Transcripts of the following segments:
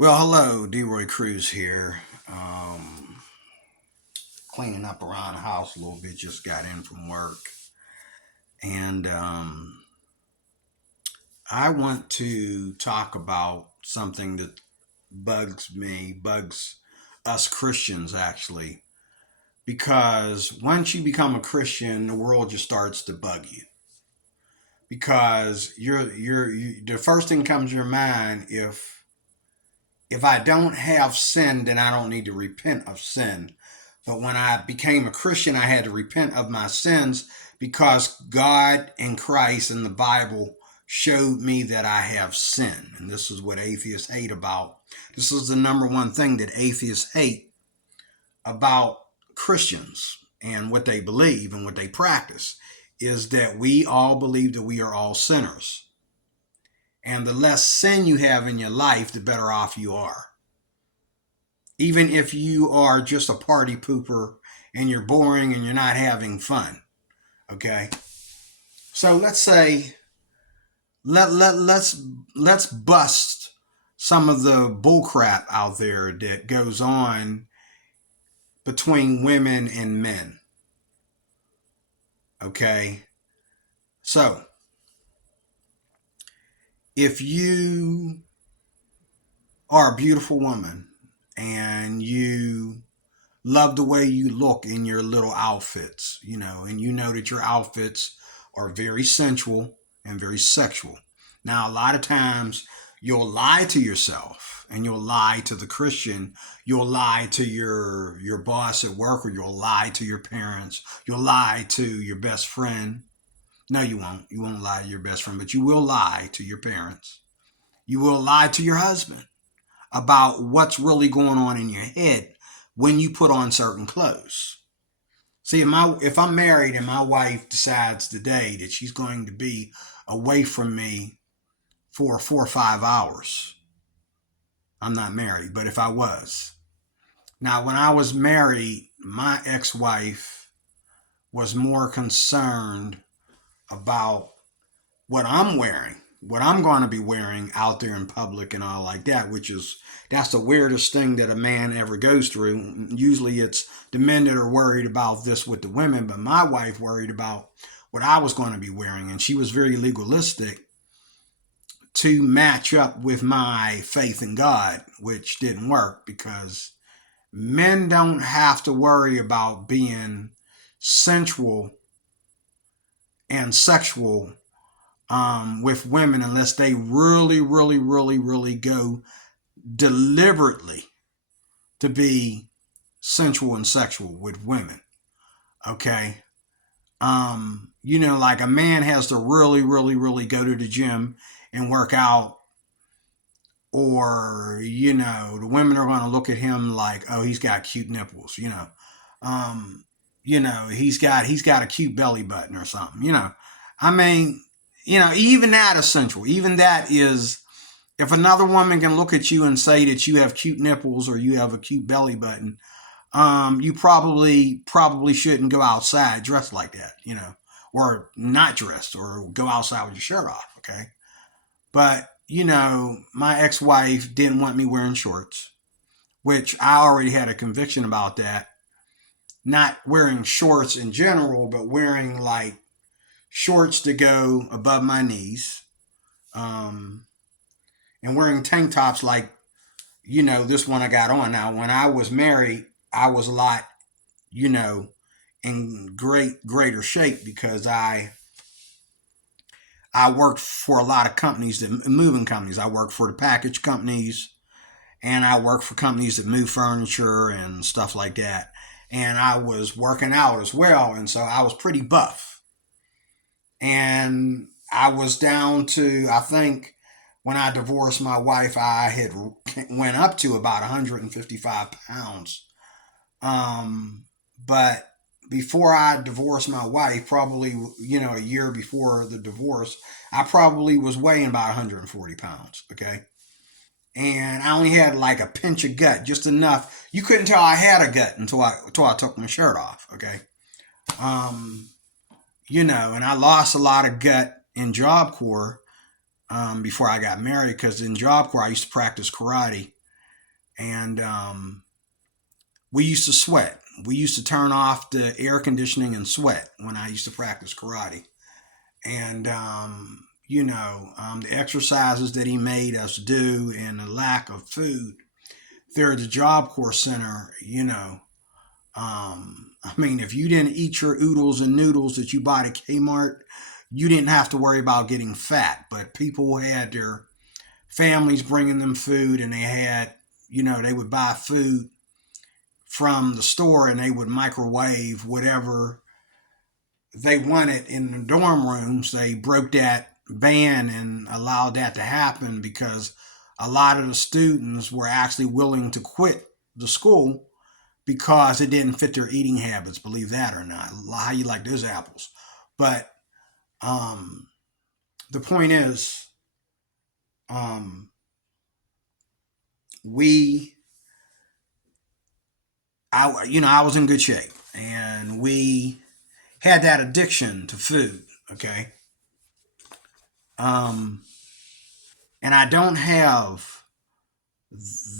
Well, hello, D-Roy Cruz here. Cleaning up around the house a little bit. Just got in from work, and I want to talk about something that bugs me, bugs us Christians actually, because once you become a Christian, the world just starts to bug you. Because the first thing comes to your mind if I don't have sin, then I don't need to repent of sin. But when I became a Christian, I had to repent of my sins because God and Christ and the Bible showed me that I have sin. And this is what atheists hate about. This is the number one thing that atheists hate about Christians and what they believe and what they practice is that we all believe that we are all sinners. And the less sin you have in your life, the better off you are. Even if you are just a party pooper and you're boring and you're not having fun. Okay. So let's say let's bust some of the bullcrap out there that goes on between women and men. Okay. So if you are a beautiful woman and you love the way you look in your little outfits, and you know that your outfits are very sensual and very sexual. Now, a lot of times you'll lie to yourself and you'll lie to the Christian, you'll lie to your boss at work, or you'll lie to your parents, you'll lie to your best friend. No, you won't. You won't lie to your best friend, but you will lie to your parents. You will lie to your husband about what's really going on in your head when you put on certain clothes. See, if I'm married and my wife decides today that she's going to be away from me for 4 or 5 hours, I'm not married. But if I was, now when I was married, my ex-wife was more concerned about what I'm wearing, what I'm going to be wearing out there in public and all like that, that's the weirdest thing that a man ever goes through. Usually it's the men that are worried about this with the women, but my wife worried about what I was going to be wearing. And she was very legalistic to match up with my faith in God, which didn't work because men don't have to worry about being sensual and sexual with women unless they really, really, really, really go deliberately to be sensual and sexual with women. Okay. Like a man has to really, really, really go to the gym and work out, or, the women are going to look at him like, oh, he's got cute nipples, Um, he's got a cute belly button or something. I mean, even that is sensual. Even that is, if another woman can look at you and say that you have cute nipples or you have a cute belly button, you probably shouldn't go outside dressed like that, or not dressed, or go outside with your shirt off. Okay, but my ex-wife didn't want me wearing shorts, which I already had a conviction about that. Not wearing shorts in general, but wearing like shorts to go above my knees, um, and wearing tank tops like this one I got on. Now, when I was married, I was a lot, you know, in greater shape because I worked for a lot of companies, that moving companies. I worked for the package companies, and I worked for companies that move furniture and stuff like that. And I was working out as well, and so I was pretty buff. And I was down to, I think, when I divorced my wife, I had went up to about 155 pounds. But before I divorced my wife, probably, a year before the divorce, I probably was weighing about 140 pounds. Okay. And I only had like a pinch of gut, just enough. You couldn't tell I had a gut until I took my shirt off. Okay. Um, and I lost a lot of gut in Job Corps before I got married, because in Job Corps I used to practice karate, And we used to sweat. We used to turn off the air conditioning and sweat when I used to practice karate. And the exercises that he made us do and the lack of food there at the Job Corps Center, I mean, if you didn't eat your oodles and noodles that you bought at Kmart, you didn't have to worry about getting fat. But people had their families bringing them food, and they had, they would buy food from the store and they would microwave whatever they wanted in the dorm rooms. They broke that ban and allowed that to happen because a lot of the students were actually willing to quit the school because it didn't fit their eating habits, believe that or not. How you like those apples. But um, the point is, um, we, I was in good shape, and we had that addiction to food. Okay, um, and I don't have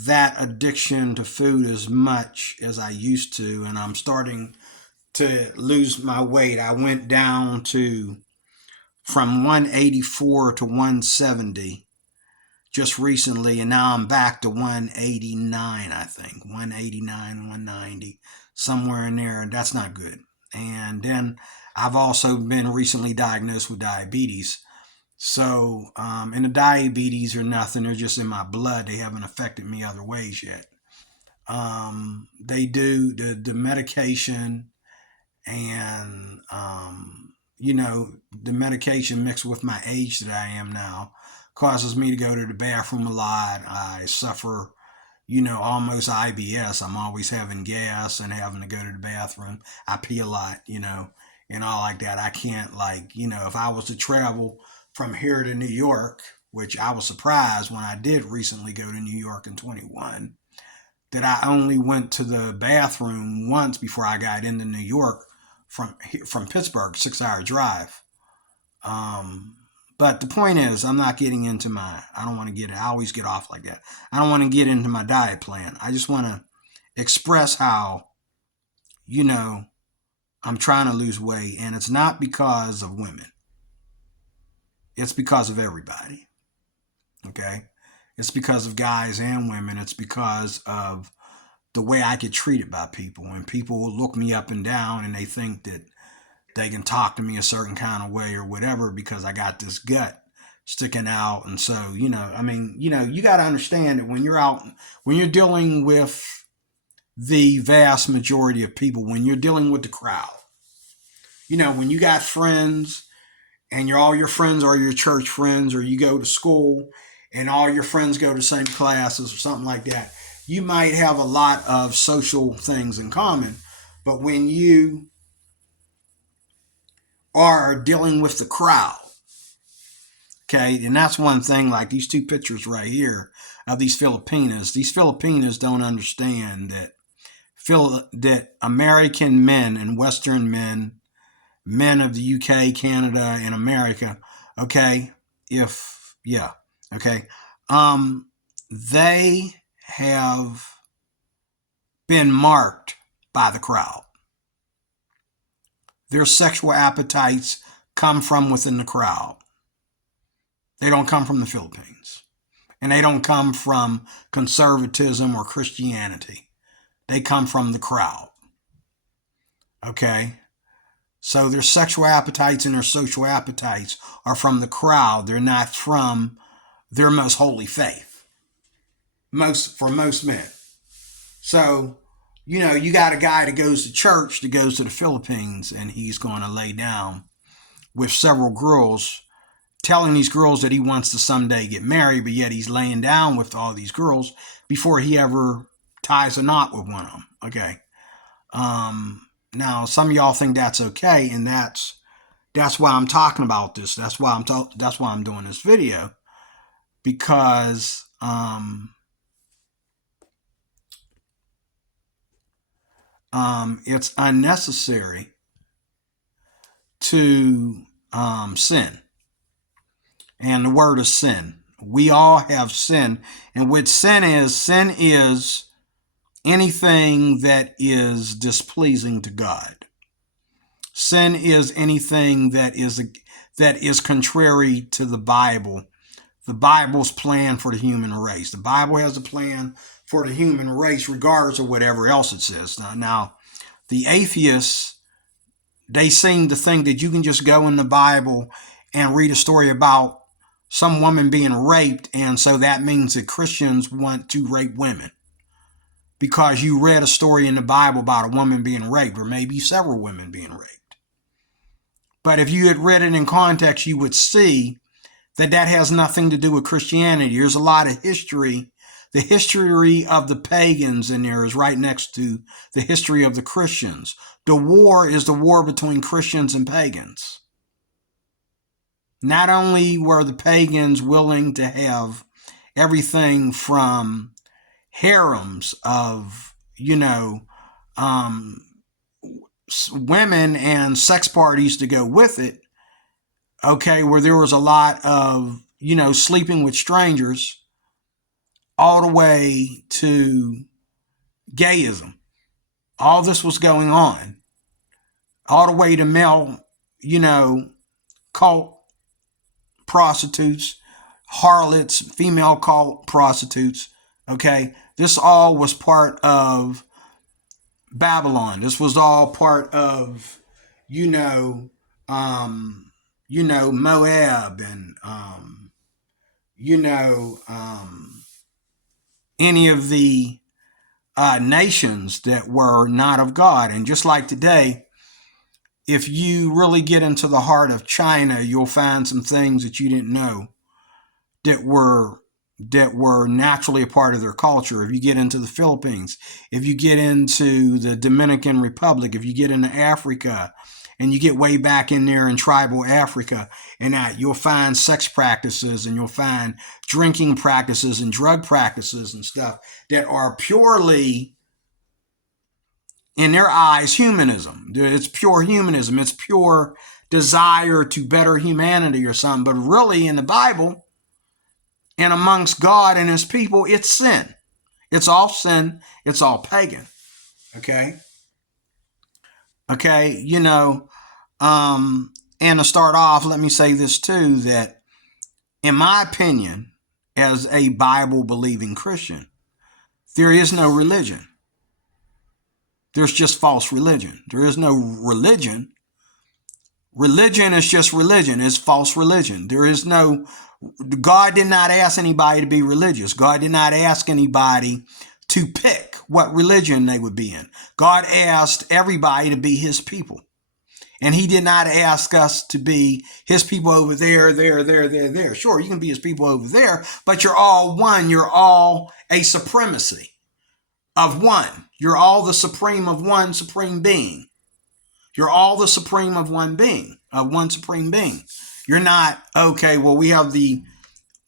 that addiction to food as much as I used to, and I'm starting to lose my weight. I went down to from 184 to 170 just recently, and now I'm back to 189, I think. 189, 190, somewhere in there, and that's not good. And then I've also been recently diagnosed with diabetes. So, and the diabetes are nothing, they're just in my blood. They haven't affected me other ways yet. They do the medication and the medication mixed with my age that I am now causes me to go to the bathroom a lot. I suffer, almost IBS. I'm always having gas and having to go to the bathroom. I pee a lot, and all like that. I can't, like, if I was to travel from here to New York, which I was surprised when I did recently go to New York in 21, that I only went to the bathroom once before I got into New York from Pittsburgh, 6 hour drive. Um, but the point is, I'm not getting into my. I don't want to get. I always get off like that. I don't want to get into my diet plan. I just want to express how you know I'm trying to lose weight, and it's not because of women. It's because of everybody. Okay, it's because of guys and women. It's because of the way I get treated by people. When people look me up and down and they think that they can talk to me a certain kind of way or whatever because I got this gut sticking out. And so, I mean, you got to understand that when you're out, when you're dealing with the vast majority of people, when you're dealing with the crowd, when you got friends and all your friends are your church friends, or you go to school and all your friends go to the same classes or something like that, you might have a lot of social things in common. But when you are dealing with the crowd, okay, and that's one thing, like these two pictures right here of these Filipinas. These Filipinas don't understand that American men and Western men of the UK, Canada, and America, okay, okay, um, they have been marked by the crowd. Their sexual appetites come from within the crowd. They don't come from the Philippines. And they don't come from conservatism or Christianity. They come from the crowd. Okay? So their sexual appetites and their social appetites are from the crowd. They're not from their most holy faith. For most men. So, you got a guy that goes to church, that goes to the Philippines, and he's going to lay down with several girls, telling these girls that he wants to someday get married, but yet he's laying down with all these girls before he ever ties a knot with one of them. Okay. Now some of y'all think that's okay, and that's why I'm talking about this. That's why I'm doing this video, because it's unnecessary to sin. And the word is sin. We all have sinned. And what sin is anything that is displeasing to God. Sin is anything that is contrary to the Bible. The Bible's plan for the human race. The Bible has a plan for the human race regardless of whatever else it says. Now the atheists, they seem to think that you can just go in the Bible and read a story about some woman being raped, and so that means that Christians want to rape women because you read a story in the Bible about a woman being raped, or maybe several women being raped. But if you had read it in context, you would see that that has nothing to do with Christianity. There's a lot of history. The history of the pagans in there is right next to the history of the Christians. The war is the war between Christians and pagans. Not only were the pagans willing to have everything from harems of, women and sex parties to go with it, okay, where there was a lot of, sleeping with strangers, all the way to gayism. All this was going on. All the way to male, cult prostitutes, harlots, female cult prostitutes. Okay, this all was part of Babylon. This was all part of, Moab and, any of the nations that were not of God. And just like today, if you really get into the heart of China, you'll find some things that you didn't know that were naturally a part of their culture. If you get into the Philippines, if you get into the Dominican Republic, if you get into Africa, and you get way back in there in tribal Africa, and that you'll find sex practices, and you'll find drinking practices and drug practices and stuff that are purely, in their eyes, humanism. It's pure humanism. It's pure desire to better humanity or something. But really, in the Bible and amongst God and his people, it's sin. It's all sin. It's all pagan. Okay? Okay, and to start off, let me say this too, that in my opinion, as a Bible-believing Christian, there is no religion. There's just false religion. There is no religion. Religion is just religion. It's false religion. There is no, God did not ask anybody to be religious. God did not ask anybody to pick what religion they would be in. God asked everybody to be his people. And he did not ask us to be his people over there, there. Sure, you can be his people over there, but you're all one. You're all a supremacy of one. You're all the supreme of one supreme being. You're all the supreme of one being, of one supreme being. You're not, okay, well, we have the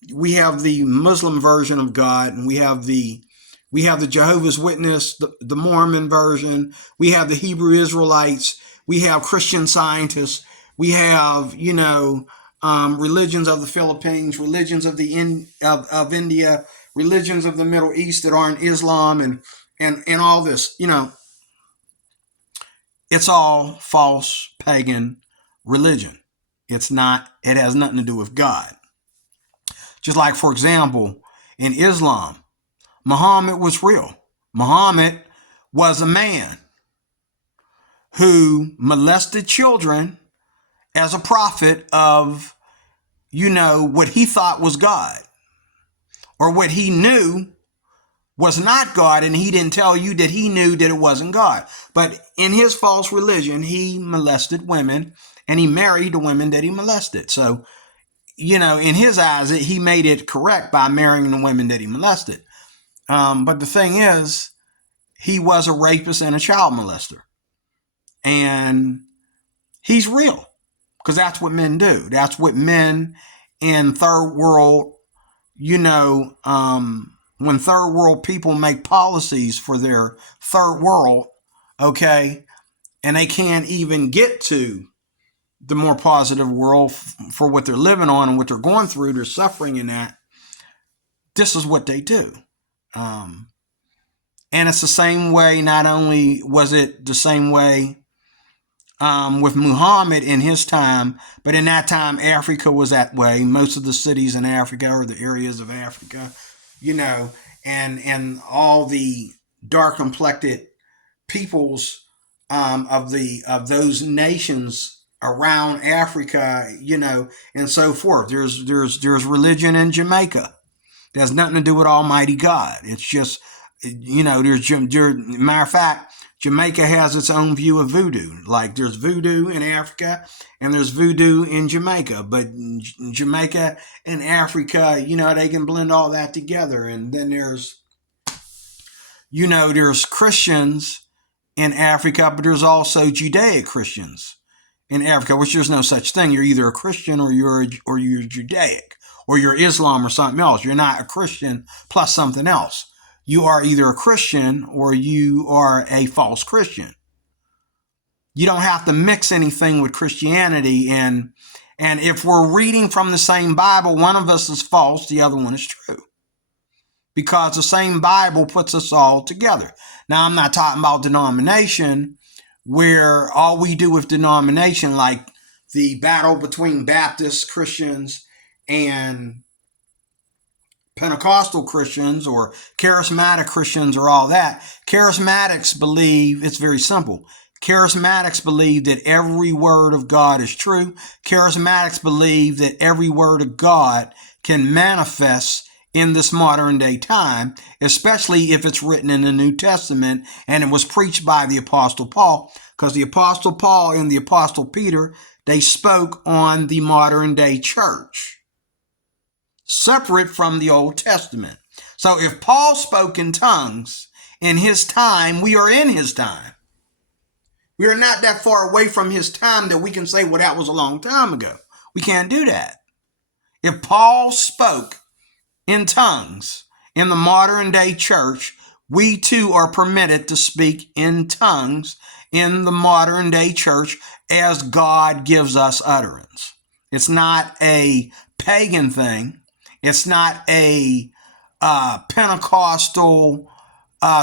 Muslim version of God, and we have the Jehovah's Witness, the Mormon version. We have the Hebrew Israelites. We have Christian Scientists. We have, religions of the Philippines, religions of of India, religions of the Middle East that aren't Islam, and all this. It's all false pagan religion. It has nothing to do with God. Just like, for example, in Islam, Muhammad was real. Muhammad was a man who molested children as a prophet of, what he thought was God, or what he knew was not God, and he didn't tell you that he knew that it wasn't God. But in his false religion, he molested women, and he married the women that he molested. So, in his eyes, he made it correct by marrying the women that he molested. But the thing is, he was a rapist and a child molester. And he's real, because that's what men do. That's what men in third world, when third world people make policies for their third world, okay, and they can't even get to the more positive world for what they're living on and what they're going through, they're suffering in that. this is what they do. And it's the same way. Not only was it the same way with Muhammad in his time, but in that time, Africa was that way. Most of the cities in Africa, or the areas of Africa, and all the dark complected peoples of those nations around Africa, and so forth. There's religion in Jamaica. It has nothing to do with Almighty God. It's just, matter of fact, Jamaica has its own view of voodoo. Like there's voodoo in Africa and there's voodoo in Jamaica. But Jamaica and Africa, they can blend all that together. And then there's Christians in Africa, but there's also Judaic Christians in Africa, which there's no such thing. You're either a Christian or you're Judaic, or you're Islam or something else. You're not a Christian plus something else. You are either a Christian or you are a false Christian. You don't have to mix anything with Christianity. And if we're reading from the same Bible, one of us is false, the other one is true. Because the same Bible puts us all together. Now, I'm not talking about denomination, where all we do with denomination, like the battle between Baptist Christians and Pentecostal Christians or charismatic Christians or all that. Charismatics believe, it's very simple. Charismatics believe that every word of God is true. Charismatics believe that every word of God can manifest in this modern day time, especially if it's written in the New Testament and it was preached by the Apostle Paul, because the Apostle Paul and the Apostle Peter, they spoke on the modern day church, separate from the Old Testament. So if Paul spoke in tongues in his time, we are in his time. We are not that far away from his time that we can say, well, that was a long time ago. We can't do that. If Paul spoke in tongues in the modern day church, we too are permitted to speak in tongues in the modern day church as God gives us utterance. It's not a pagan thing. It's not a Pentecostal,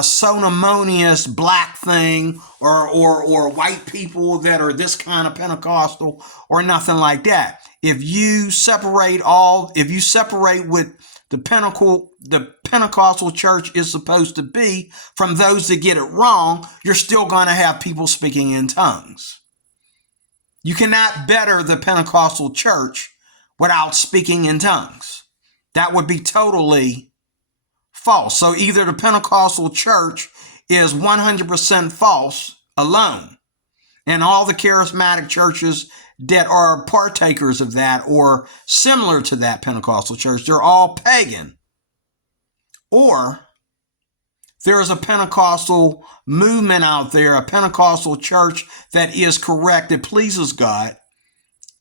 ceremonious black thing or white people that are this kind of Pentecostal or nothing like that. If you separate what the Pentecostal church is supposed to be from those that get it wrong, you're still going to have people speaking in tongues. You cannot better the Pentecostal church without speaking in tongues. That would be totally false. So either the Pentecostal church is 100% false alone, and all the charismatic churches that are partakers of that or similar to that Pentecostal church, they're all pagan. Or there's a Pentecostal movement out there, a Pentecostal church that is correct, that pleases God.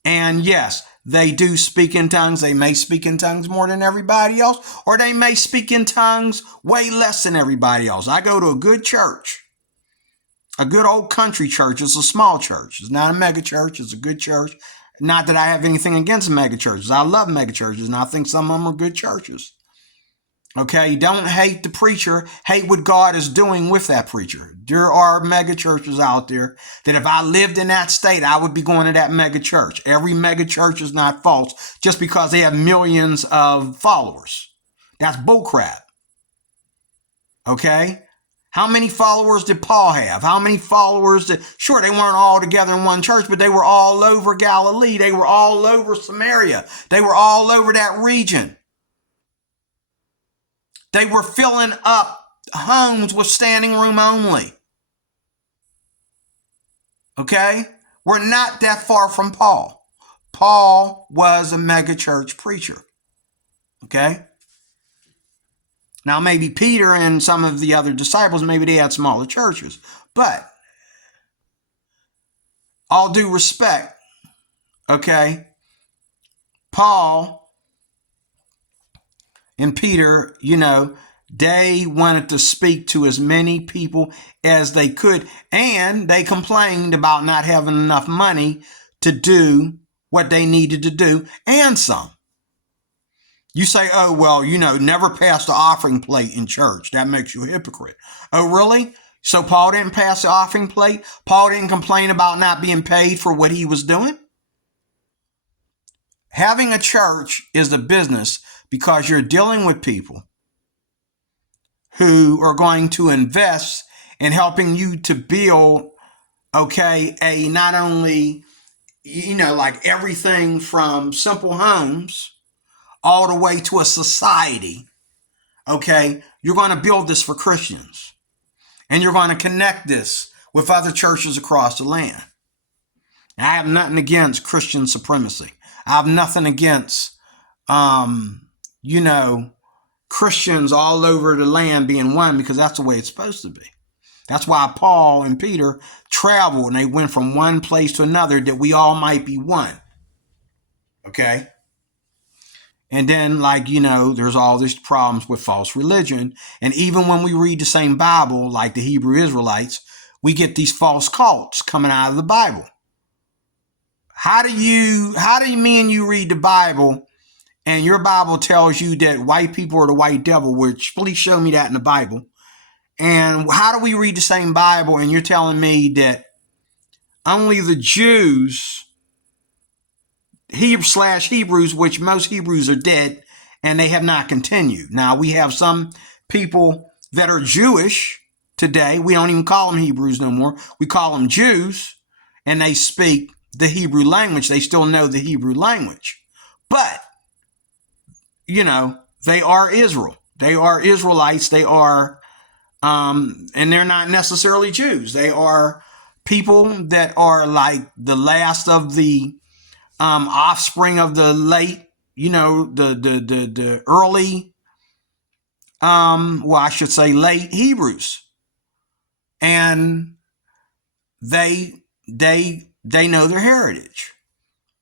And yes, they do speak in tongues. They may speak in tongues more than everybody else, or they may speak in tongues way less than everybody else. I go to a good church, a good old country church. It's a small church. It's not a mega church. It's a good church. Not that I have anything against mega churches. I love mega churches, and I think some of them are good churches. Okay, don't hate the preacher. Hate what God is doing with that preacher. There are mega churches out there that if I lived in that state, I would be going to that mega church. Every mega church is not false just because they have millions of followers. That's bullcrap. Okay? How many followers did Paul have? How many followers sure, they weren't all together in one church, but they were all over Galilee. They were all over Samaria. They were all over that region. They were filling up homes with standing room only. Okay? We're not that far from Paul. Paul was a megachurch preacher. Okay? Now, maybe Peter and some of the other disciples, maybe they had smaller churches. But, all due respect, okay, Paul and Peter, they wanted to speak to as many people as they could, and they complained about not having enough money to do what they needed to do, and some. You say, oh, well, never pass the offering plate in church. That makes you a hypocrite. Oh, really? So Paul didn't pass the offering plate? Paul didn't complain about not being paid for what he was doing? Having a church is a business because you're dealing with people who are going to invest in helping you to build, a not only, like everything from simple homes all the way to a society. You're going to build this for Christians, and you're going to connect this with other churches across the land. I have nothing against Christian supremacy. I have nothing against, Christians all over the land being one, because that's the way it's supposed to be. That's why Paul and Peter traveled and they went from one place to another, that we all might be one. Okay? And then, there's all these problems with false religion. And even when we read the same Bible, like the Hebrew Israelites, we get these false cults coming out of the Bible. How do me and you read the Bible and your Bible tells you that white people are the white devil, which please show me that in the Bible. And how do we read the same Bible and you're telling me that only the Jews, Hebrews, which most Hebrews are dead and they have not continued. Now, we have some people that are Jewish today. We don't even call them Hebrews no more. We call them Jews, and they speak the Hebrew language. They still know the Hebrew language. But, they are Israel. They are Israelites. They are, and they're not necessarily Jews. They are people that are like the last of the offspring of the late, the early, I should say late Hebrews. And they know their heritage.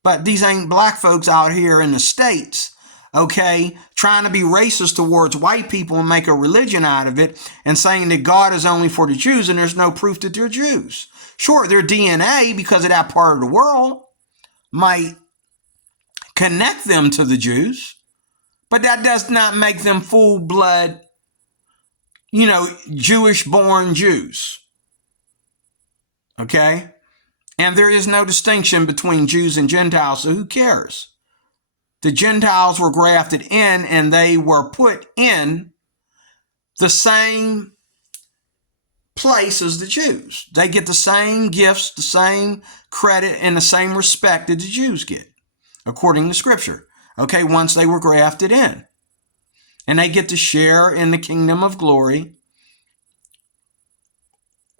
But these ain't black folks out here in the States, trying to be racist towards white people and make a religion out of it and saying that God is only for the Jews and there's no proof that they're Jews. Sure, their DNA, because of that part of the world, might connect them to the Jews, but that does not make them full-blood, Jewish-born Jews. Okay? And there is no distinction between Jews and Gentiles, so who cares? The Gentiles were grafted in, and they were put in the same place as the Jews. They get the same gifts, the same credit, and the same respect that the Jews get, according to Scripture. Once they were grafted in. And they get to share in the kingdom of glory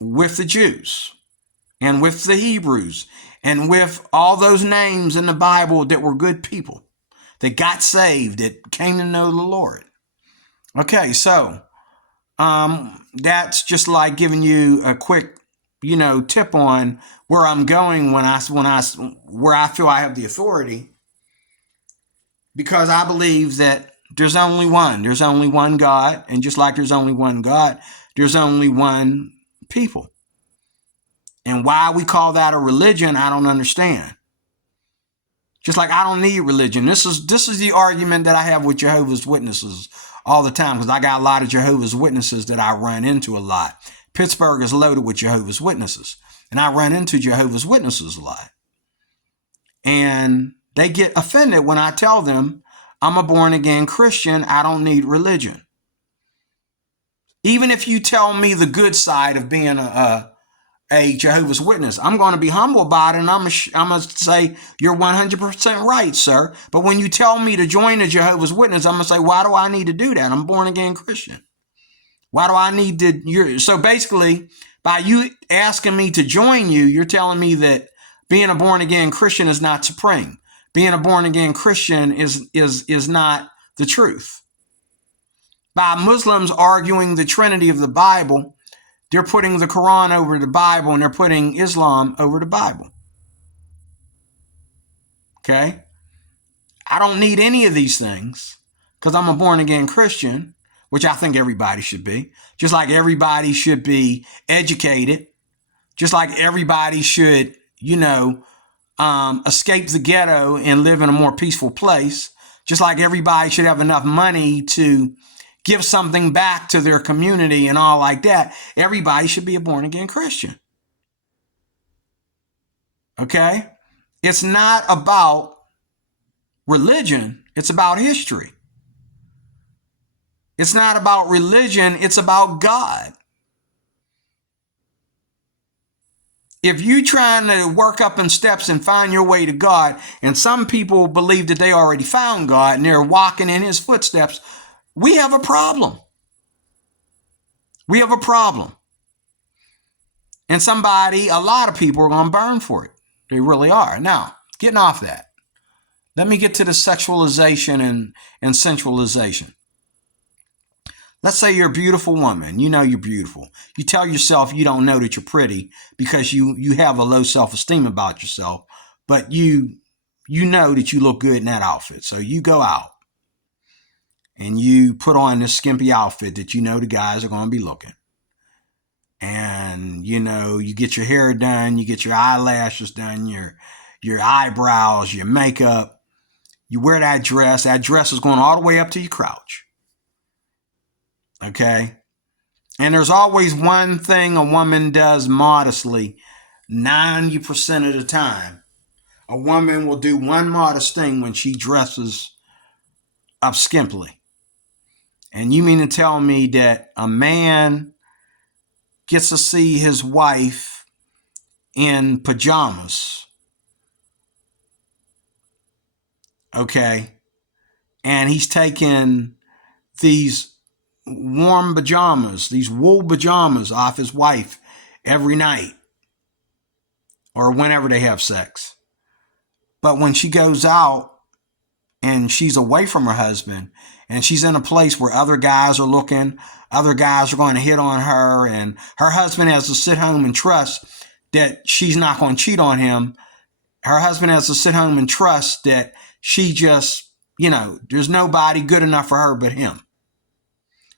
with the Jews and with the Hebrews and with all those names in the Bible that were good people, that got saved, that came to know the Lord. So that's just like giving you a quick, tip on where I'm going where I feel I have the authority, because I believe that there's only one. There's only one God, and just like there's only one God, there's only one people. And why we call that a religion, I don't understand. Just like I don't need religion. This is the argument that I have with Jehovah's Witnesses all the time, because I got a lot of Jehovah's Witnesses that I run into a lot. Pittsburgh is loaded with Jehovah's Witnesses, and I run into Jehovah's Witnesses a lot. And they get offended when I tell them I'm a born-again Christian. I don't need religion. Even if you tell me the good side of being a Jehovah's Witness, I'm going to be humble about it, and I'm going to say, you're 100% right, sir. But when you tell me to join the Jehovah's Witness, I'm going to say, why do I need to do that? I'm a born-again Christian. Why do I need to? So basically, by you asking me to join you, you're telling me that being a born-again Christian is not supreme. Being a born-again Christian is not the truth. By Muslims arguing the Trinity of the Bible, they're putting the Quran over the Bible, and they're putting Islam over the Bible. I don't need any of these things because I'm a born-again Christian, which I think everybody should be. Just like everybody should be educated. Just like everybody should, escape the ghetto and live in a more peaceful place. Just like everybody should have enough money to give something back to their community and all like that, everybody should be a born again Christian. Okay? It's not about religion, it's about history. It's not about religion, it's about God. If you're trying to work up in steps and find your way to God, and some people believe that they already found God and they're walking in his footsteps, we have a problem. We have a problem. And a lot of people are going to burn for it. They really are. Now, getting off that, let me get to the sexualization and sensualization. Let's say you're a beautiful woman. You know you're beautiful. You tell yourself you don't know that you're pretty because you have a low self-esteem about yourself, but you know that you look good in that outfit. So you go out and you put on this skimpy outfit that you know the guys are going to be looking. And, you get your hair done, you get your eyelashes done, your eyebrows, your makeup. You wear that dress. That dress is going all the way up to your crotch. Okay? And there's always one thing a woman does modestly 90% of the time. A woman will do one modest thing when she dresses up skimpily. And you mean to tell me that a man gets to see his wife in pajamas, okay, and he's taking these warm pajamas, these wool pajamas off his wife every night or whenever they have sex. But when she goes out and she's away from her husband and she's in a place where other guys are looking, other guys are going to hit on her, and her husband has to sit home and trust that she's not going to cheat on him. Her husband has to sit home and trust that she just, there's nobody good enough for her but him.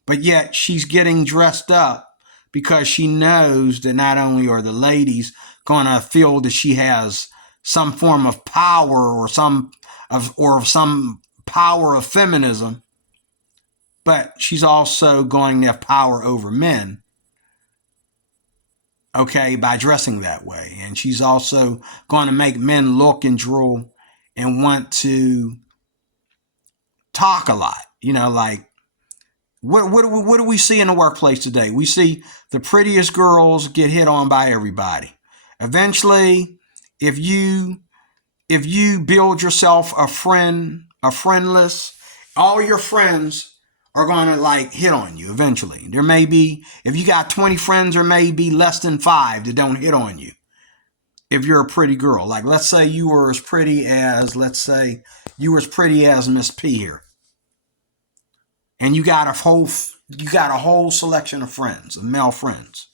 But yet she's getting dressed up because she knows that not only are the ladies going to feel that she has some form of power or some power of feminism, but she's also going to have power over men, okay, by dressing that way. And she's also going to make men look and drool and want to talk a lot. Like, what do we see in the workplace today? We see the prettiest girls get hit on by everybody. Eventually, if you build yourself a friendless, all your friends are going to hit on you eventually. There may be, if you got 20 friends, there may be less than 5 that don't hit on you. If you're a pretty girl, like let's say you were as pretty as Miss P here. And you got a whole selection of friends, of male friends.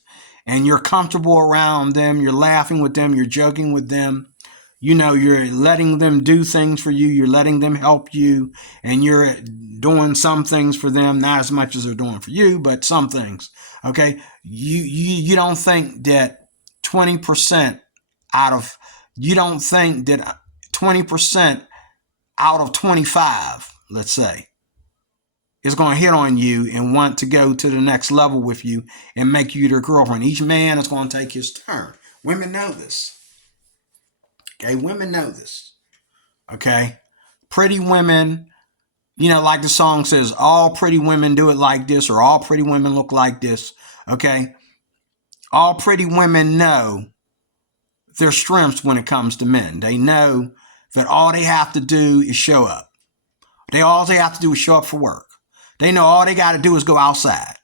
And you're comfortable around them, you're laughing with them, you're joking with them. You're letting them do things for you, you're letting them help you, and you're doing some things for them, not as much as they're doing for you, but some things. Okay? You don't think that 20% you don't think that 20% out of 25, let's say, is going to hit on you and want to go to the next level with you and make you their girlfriend. Each man is going to take his turn. Women know this. Okay, women know this. Okay, pretty women, like the song says, all pretty women do it like this, or all pretty women look like this. Okay, all pretty women know their strengths when it comes to men. They know that all they have to do is show up. All they have to do is show up for work. They know all they got to do is go outside.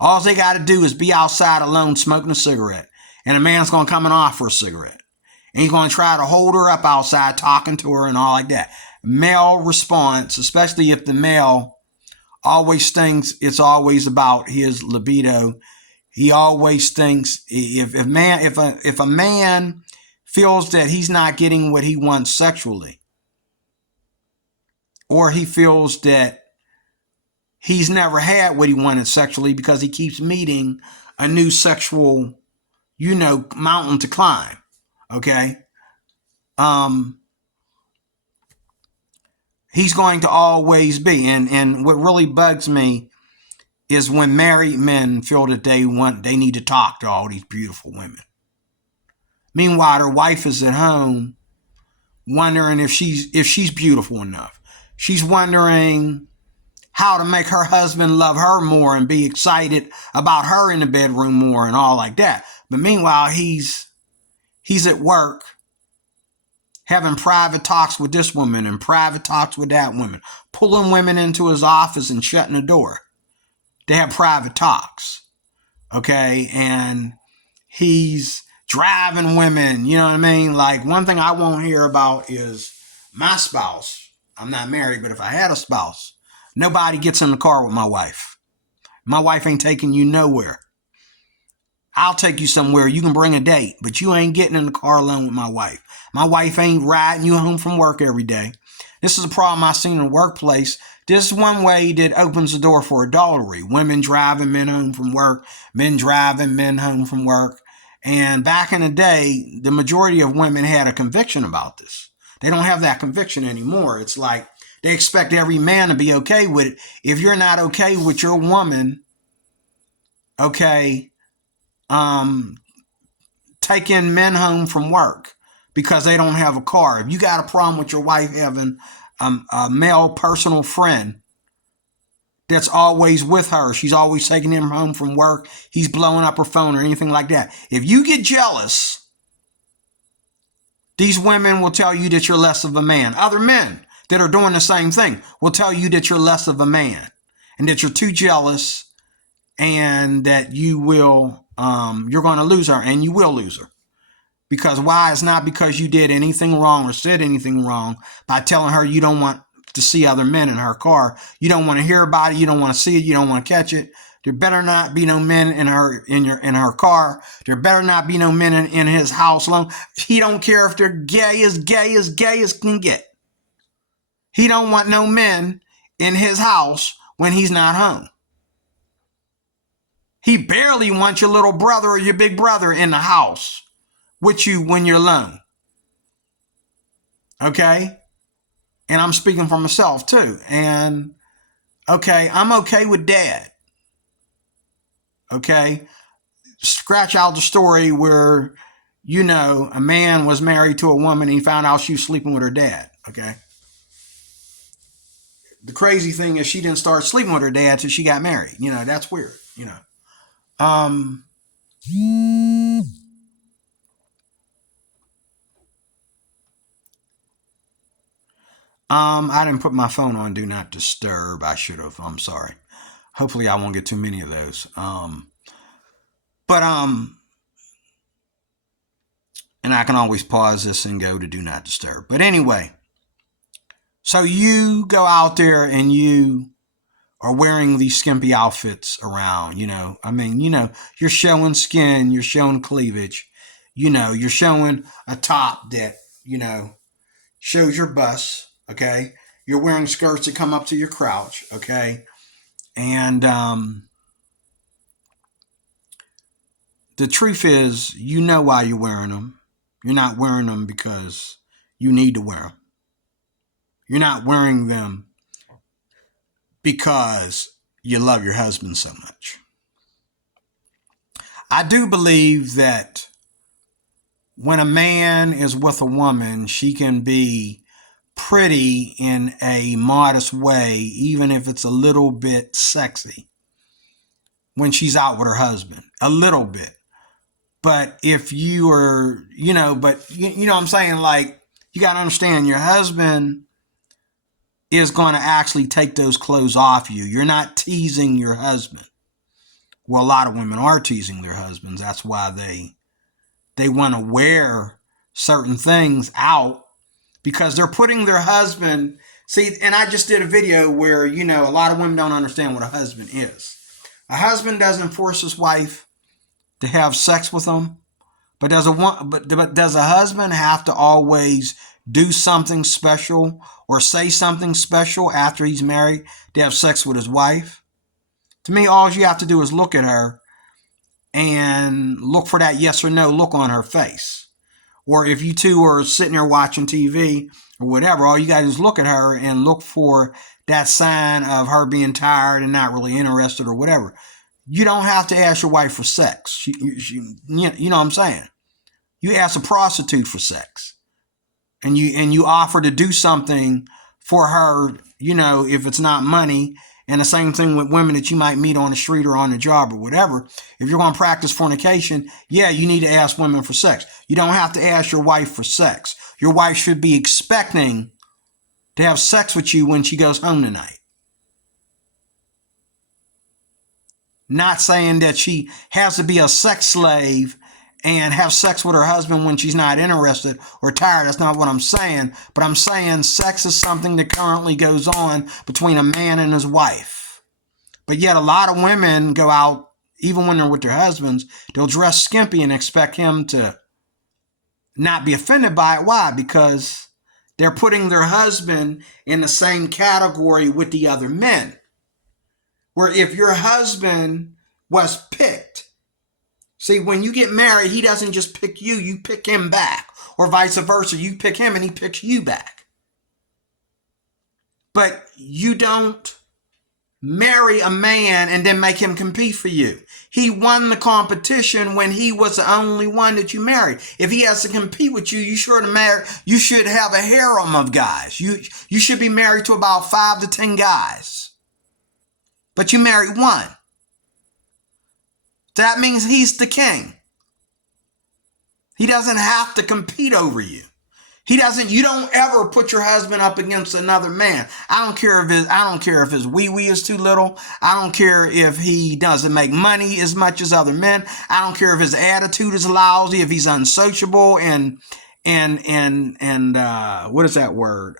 All they got to do is be outside alone smoking a cigarette. And a man's going to come and offer a cigarette. And he's going to try to hold her up outside, talking to her and all like that. Male response, especially if the male always thinks it's always about his libido. He always thinks if a man feels that he's not getting what he wants sexually, or he feels that he's never had what he wanted sexually because he keeps meeting a new sexual, mountain to climb. Okay. He's going to always be. And what really bugs me is when married men feel that they need to talk to all these beautiful women. Meanwhile, their wife is at home wondering if she's beautiful enough. She's wondering how to make her husband love her more and be excited about her in the bedroom more and all like that. But meanwhile, he's at work having private talks with this woman and private talks with that woman, pulling women into his office and shutting the door. They have private talks, okay? And he's driving women, you know what I mean? Like, one thing I won't hear about is my spouse. I'm not married, but if I had a spouse, nobody gets in the car with my wife. My wife ain't taking you nowhere. I'll take you somewhere. You can bring a date, but you ain't getting in the car alone with my wife. My wife ain't riding you home from work every day. This is a problem I've seen in the workplace. This is one way that opens the door for adultery. Women driving men home from work, men driving men home from work. And back in the day, the majority of women had a conviction about this. They don't have that conviction anymore. It's like they expect every man to be okay with it. If you're not okay with your woman, okay, taking men home from work because they don't have a car. If you got a problem with your wife having a male personal friend that's always with her, she's always taking him home from work, he's blowing up her phone or anything like that. If you get jealous, these women will tell you that you're less of a man. Other men that are doing the same thing will tell you that you're less of a man and that you're too jealous and that you will, you're going to lose her, and you will lose her. Because why? It's not because you did anything wrong or said anything wrong by telling her you don't want to see other men in her car. You don't want to hear about it. You don't want to see it. You don't want to catch it. There better not be no men in her car. There better not be no men in his house alone. He don't care if they're gay as can get. He don't want no men in his house when he's not home. He barely wants your little brother or your big brother in the house with you when you're alone. Okay? And I'm speaking for myself too. And okay, I'm okay with dad. Okay? Scratch out the story where, you know, a man was married to a woman and he found out she was sleeping with her dad. Okay? The crazy thing is she didn't start sleeping with her dad till she got married. You know, that's weird, you know. I didn't put my phone on do not disturb. I should have. I'm sorry. Hopefully I won't get too many of those. And I can always pause this and go to do not disturb. But anyway, so you go out there and you are wearing these skimpy outfits around, you know. I mean, you know, you're showing skin, you're showing cleavage, you know, you're showing a top that, you know, shows your bust, okay? You're wearing skirts that come up to your crotch, okay? And the truth is, you know why you're wearing them. You're not wearing them because you need to wear them. You're not wearing them because you love your husband so much. I do believe that when a man is with a woman, she can be pretty in a modest way, even if it's a little bit sexy when she's out with her husband, a little bit. But if you are, you know, but you know what I'm saying? Like, you got to understand your husband is going to actually take those clothes off you. You're not teasing your husband. Well, a lot of women are teasing their husbands. That's why they want to wear certain things out, because they're putting their husband. See, and I just did a video where, you know, a lot of women don't understand what a husband is. A husband doesn't force his wife to have sex with him, but does a husband have to always do something special or say something special after he's married to have sex with his wife? To me, all you have to do is look at her and look for that yes or no look on her face. or if you two are sitting there watching TV or whatever, all you got to do is look at her and look for that sign of her being tired and not really interested or whatever. You don't have to ask your wife for sex. You know what I'm saying? You ask a prostitute for sex, and you offer to do something for her, if it's not money. And the same thing with women that you might meet on the street or on the job or whatever. If you're going to practice fornication, yeah, you need to ask women for sex. You don't have to ask your wife for sex. Your wife should be expecting to have sex with you when she goes home tonight. Not saying that she has to be a sex slave and have sex with her husband when she's not interested or tired. That's not what I'm saying. But I'm saying sex is something that currently goes on between a man and his wife. But yet a lot of women go out, even when they're with their husbands, they'll dress skimpy and expect him to not be offended by it. Why? Because they're putting their husband in the same category with the other men. Where if your husband was picked, see, when you get married, he doesn't just pick you, you pick him back. Or vice versa, you pick him and he picks you back. But you don't marry a man and then make him compete for you. He won the competition when he was the only one that you married. If he has to compete with you, you should have a harem of guys. You should be married to about 5 to 10 guys. But you married one. That means he's the king. He doesn't have to compete over you. You don't ever put your husband up against another man. I don't care if his wee-wee is too little. I don't care if he doesn't make money as much as other men. I don't care if his attitude is lousy, if he's unsociable and what is that word?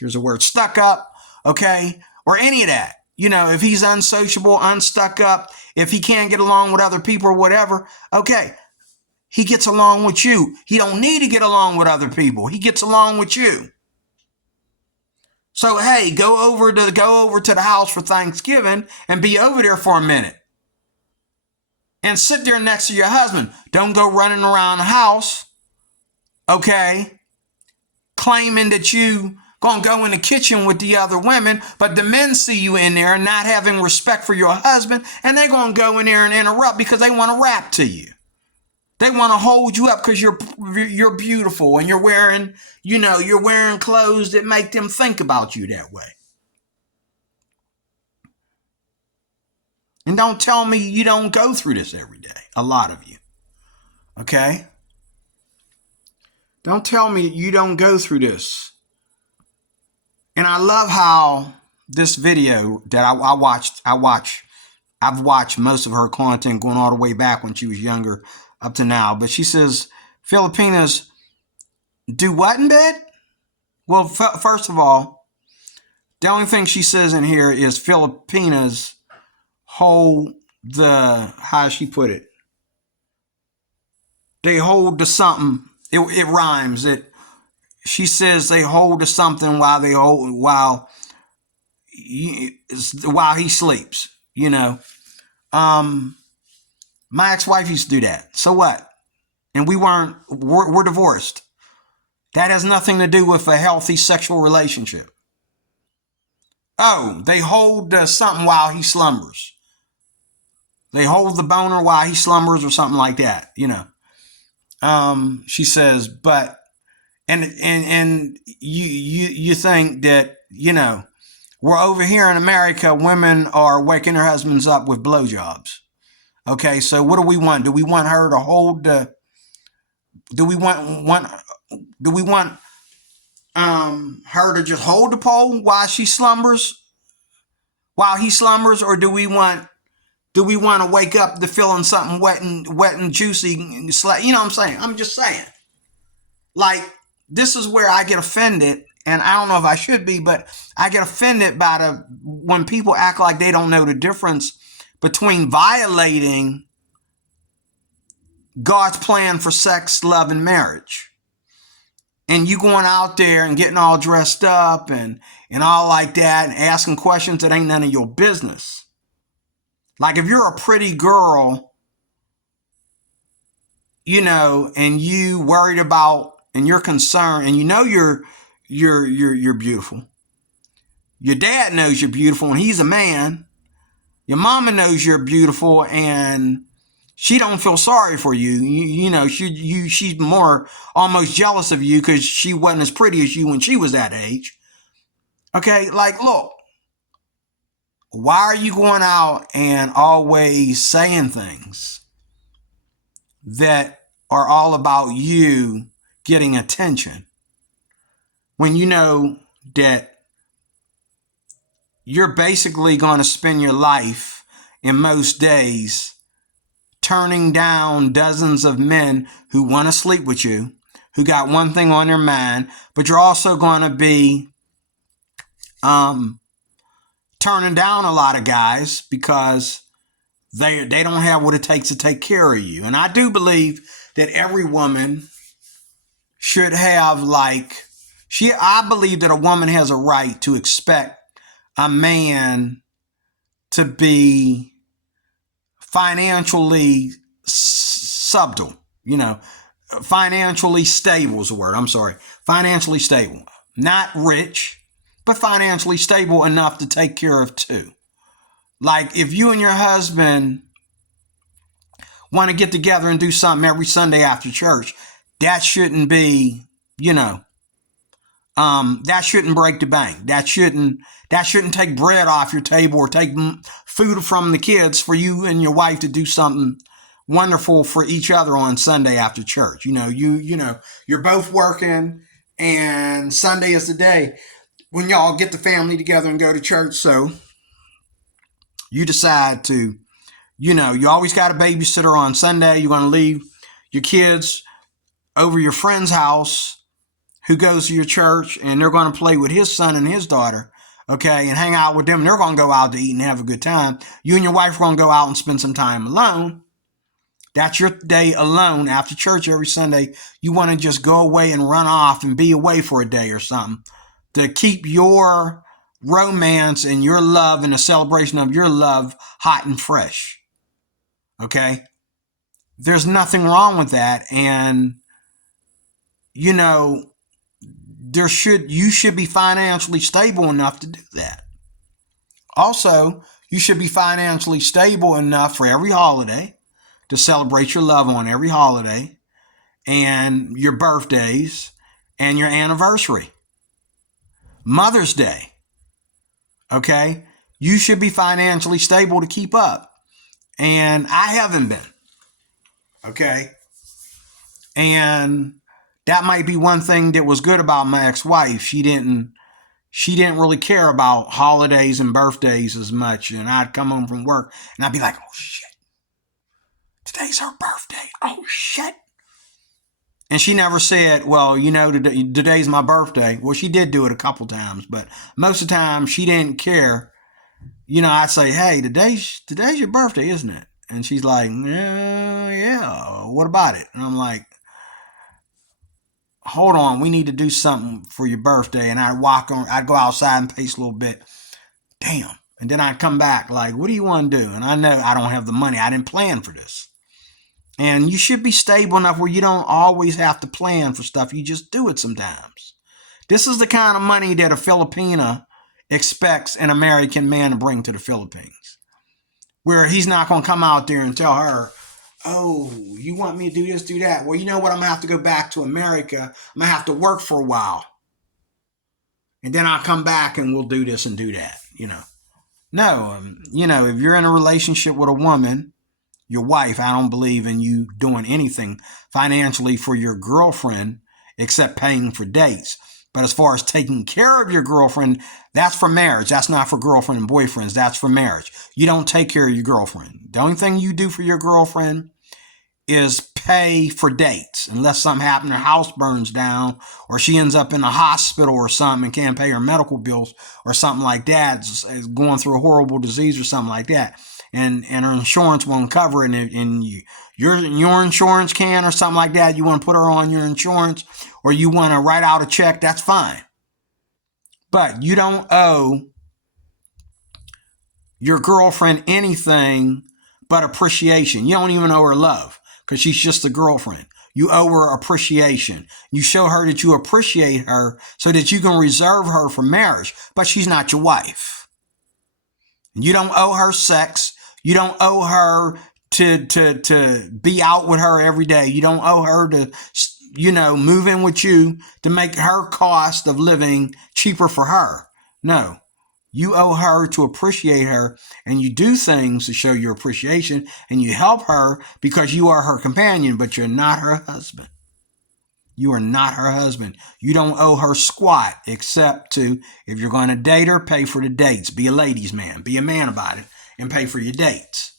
Here's a word, stuck up, okay? Or any of that. If he's unsociable, unstuck up, if he can't get along with other people or whatever, okay. He gets along with you. He don't need to get along with other people. He gets along with you. So, hey, go over to the house for Thanksgiving and be over there for a minute. And sit there next to your husband. Don't go running around the house, okay, claiming that you gonna go in the kitchen with the other women, but the men see you in there not having respect for your husband, and they're gonna go in there and interrupt because they want to rap to you. They want to hold you up because you're beautiful and you're wearing clothes that make them think about you that way. And don't tell me you don't go through this every day. A lot of you. Okay? Don't tell me you don't go through this. And I love how this video that I've watched most of her content going all the way back when she was younger up to now. But she says, Filipinas do what in bed? Well, first of all, the only thing she says in here is Filipinas hold how she put it? They hold to something. It rhymes. She says they hold to something while he sleeps. My ex-wife used to do that. So what? And we're divorced. That has nothing to do with a healthy sexual relationship. Oh, they hold something while he slumbers. They hold the boner while he slumbers or something like that, She says, but and you think that, we're over here in America, women are waking their husbands up with blowjobs. Okay, so what do we want? Do we want her to hold do we want her to just hold the pole while he slumbers, or do we want to wake up to feeling something wet and juicy? You know what I'm saying? I'm just saying. Like, this is where I get offended, and I don't know if I should be, but I get offended by when people act like they don't know the difference between violating God's plan for sex, love, and marriage. And you going out there and getting all dressed up and all like that and asking questions that ain't none of your business. Like, if you're a pretty girl and you worried about and you're concerned and you're beautiful. Your dad knows you're beautiful and he's a man. Your mama knows you're beautiful and she don't feel sorry for you. She's more almost jealous of you because she wasn't as pretty as you when she was that age. Okay, like, look, why are you going out and always saying things that are all about you getting attention when you know that you're basically going to spend your life in most days turning down dozens of men who want to sleep with you, who got one thing on their mind, but you're also going to be turning down a lot of guys because they don't have what it takes to take care of you. And I do believe that every woman should have I believe that a woman has a right to expect a man to be financially subtle, financially stable is the word. I'm sorry. Financially stable. Not rich, but financially stable enough to take care of two. Like if you and your husband want to get together and do something every Sunday after church, that shouldn't be, that shouldn't break the bank. That shouldn't take bread off your table or take food from the kids for you and your wife to do something wonderful for each other on Sunday after church. You're both working and Sunday is the day when y'all get the family together and go to church. So you decide to, you always got a babysitter on Sunday. You're going to leave your kids over your friend's house who goes to your church and they're going to play with his son and his daughter, okay, and hang out with them. And they're going to go out to eat and have a good time. You and your wife are going to go out and spend some time alone. That's your day alone after church every Sunday. You want to just go away and run off and be away for a day or something to keep your romance and your love and the celebration of your love hot and fresh. Okay? There's nothing wrong with that. And, you should be financially stable enough to do that. Also, you should be financially stable enough for every holiday to celebrate your love on every holiday and your birthdays and your anniversary. Mother's Day. Okay? You should be financially stable to keep up. And I haven't been. Okay? And that might be one thing that was good about my ex-wife. She didn't really care about holidays and birthdays as much. And I'd come home from work and I'd be like, oh shit, today's her birthday. Oh shit. And she never said, well, today's my birthday. Well, she did do it a couple times, but most of the time she didn't care. I'd say, hey, today's your birthday, isn't it? And she's like, yeah, what about it? And I'm like, hold on, we need to do something for your birthday. And I'd go outside and pace a little bit. Damn. And then I'd come back like, what do you want to do? And I know I don't have the money. I didn't plan for this. And you should be stable enough where you don't always have to plan for stuff. You just do it sometimes. This is the kind of money that a Filipina expects an American man to bring to the Philippines. Where he's not going to come out there and tell her, oh, you want me to do this, do that? Well, you know what? I'm going to have to go back to America. I'm going to have to work for a while. And then I'll come back and we'll do this and do that, No, if you're in a relationship with a woman, your wife, I don't believe in you doing anything financially for your girlfriend except paying for dates. But as far as taking care of your girlfriend, that's for marriage. That's not for girlfriend and boyfriends. That's for marriage. You don't take care of your girlfriend. The only thing you do for your girlfriend is pay for dates. Unless something happened, her house burns down, or she ends up in a hospital or something and can't pay her medical bills or something like that, going through a horrible disease or something like that. And her insurance won't cover it, and your insurance can or something like that. You want to put her on your insurance, or you want to write out a check, that's fine. But you don't owe your girlfriend anything but appreciation. You don't even owe her love, because she's just a girlfriend. You owe her appreciation. You show her that you appreciate her so that you can reserve her for marriage, but she's not your wife. You don't owe her sex. You don't owe her to be out with her every day. You don't owe her to, move in with you to make her cost of living cheaper for her. No. You owe her to appreciate her, and you do things to show your appreciation, and you help her because you are her companion, but you're not her husband. You are not her husband. You don't owe her squat, except to, if you're going to date her, pay for the dates. Be a ladies' man. Be a man about it and pay for your dates.